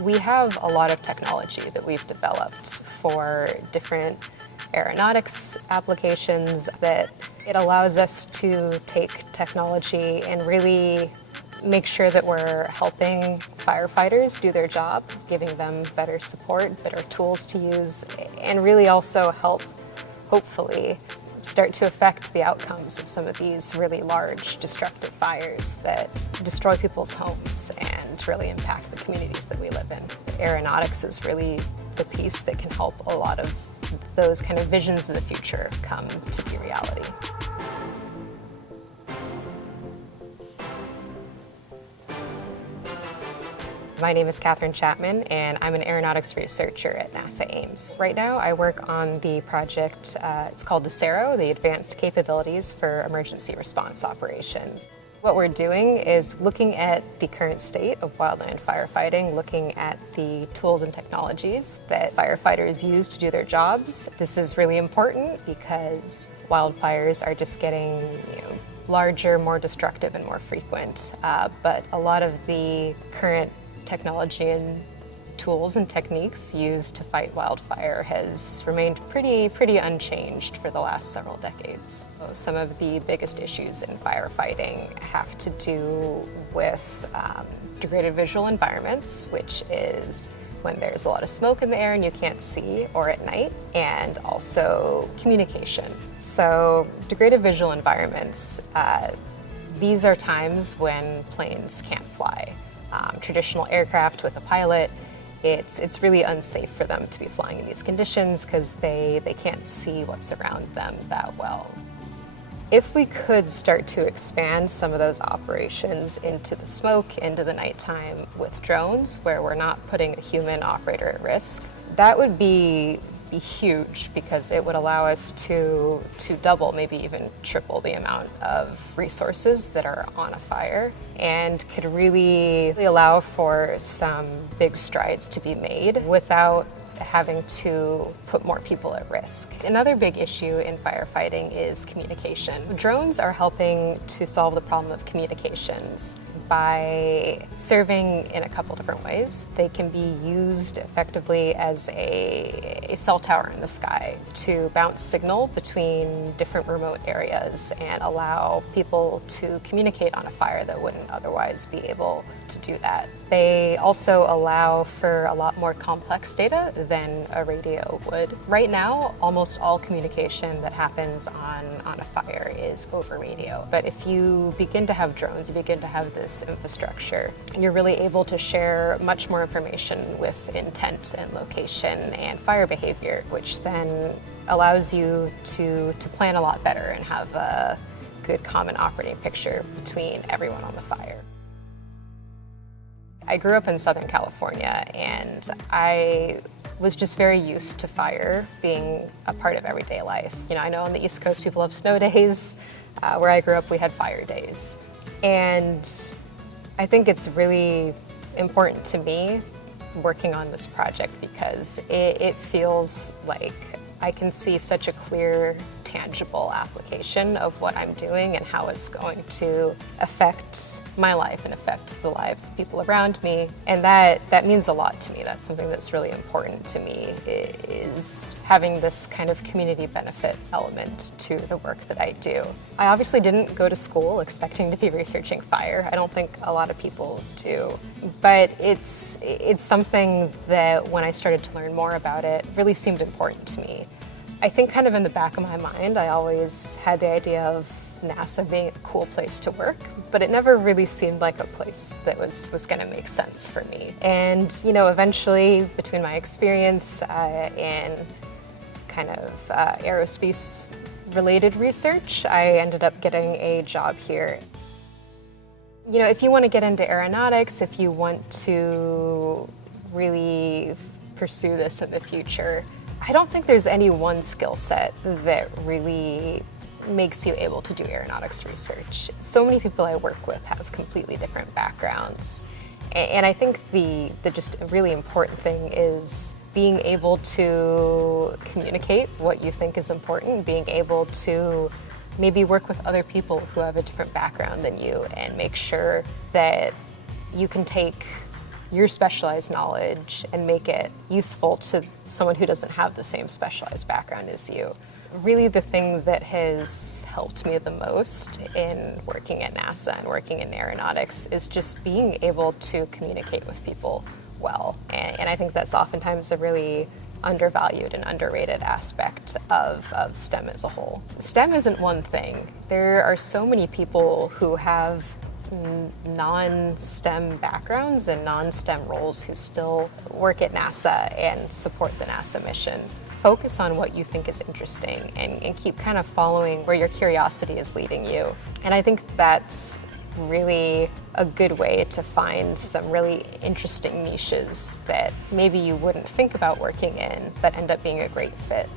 We have a lot of technology that we've developed for different aeronautics applications that it allows us to take technology and really make sure that we're helping firefighters do their job, giving them better support, better tools to use, and really also help, hopefully, start to affect the outcomes of some of these really large destructive fires that destroy people's homes and really impact the communities that we live in. Aeronautics is really the piece that can help a lot of those kind of visions of the future come to be reality. My name is Kathryn Chapman, and I'm an aeronautics researcher at NASA Ames. Right now, I work on the project, it's called DECERO, the Advanced Capabilities for Emergency Response Operations. What we're doing is looking at the current state of wildland firefighting, looking at the tools and technologies that firefighters use to do their jobs. This is really important because wildfires are just getting, larger, more destructive, and more frequent. But a lot of the current technology and tools and techniques used to fight wildfire has remained pretty unchanged for the last several decades. So some of the biggest issues in firefighting have to do with degraded visual environments, which is when there's a lot of smoke in the air and you can't see, or at night, and also communication. So degraded visual environments, these are times when planes can't fly. Traditional aircraft with a pilot, it's really unsafe for them to be flying in these conditions because they can't see what's around them that well. If we could start to expand some of those operations into the smoke, into the nighttime with drones, where we're not putting a human operator at risk, that would be huge because it would allow us to double, maybe even triple the amount of resources that are on a fire, and could really allow for some big strides to be made without having to put more people at risk. Another big issue in firefighting is communication. Drones are helping to solve the problem of communications by serving in a couple different ways. They can be used effectively as a cell tower in the sky to bounce signal between different remote areas and allow people to communicate on a fire that wouldn't otherwise be able to do that. They also allow for a lot more complex data than a radio would. Right now, almost all communication that happens on a fire is over radio. But if you begin to have drones, you begin to have this infrastructure, you're really able to share much more information with intent and location and fire behavior, which then allows you to plan a lot better and have a good common operating picture between everyone on the fire. I grew up in Southern California, and I was just very used to fire being a part of everyday life. I know on the East Coast people have snow days. Where I grew up, we had fire days. And I think it's really important to me working on this project because it feels like I can see such a clear, tangible application of what I'm doing and how it's going to affect my life and affect the lives of people around me. And that means a lot to me. That's something that's really important to me, is having this kind of community benefit element to the work that I do. I obviously didn't go to school expecting to be researching fire. I don't think a lot of people do. But it's something that when I started to learn more about it, really seemed important to me. I think kind of in the back of my mind, I always had the idea of NASA being a cool place to work, but it never really seemed like a place that was going to make sense for me. And, eventually, between my experience in kind of aerospace-related research, I ended up getting a job here. If you want to get into aeronautics, if you want to really pursue this in the future, I don't think there's any one skill set that really makes you able to do aeronautics research. So many people I work with have completely different backgrounds. And I think the just really important thing is being able to communicate what you think is important, being able to maybe work with other people who have a different background than you and make sure that you can take your specialized knowledge and make it useful to someone who doesn't have the same specialized background as you. Really the thing that has helped me the most in working at NASA and working in aeronautics is just being able to communicate with people well. And I think that's oftentimes a really undervalued and underrated aspect of STEM as a whole. STEM isn't one thing. There are so many people who have non-STEM backgrounds and non-STEM roles who still work at NASA and support the NASA mission. Focus on what you think is interesting and keep kind of following where your curiosity is leading you. And I think that's really a good way to find some really interesting niches that maybe you wouldn't think about working in, but end up being a great fit.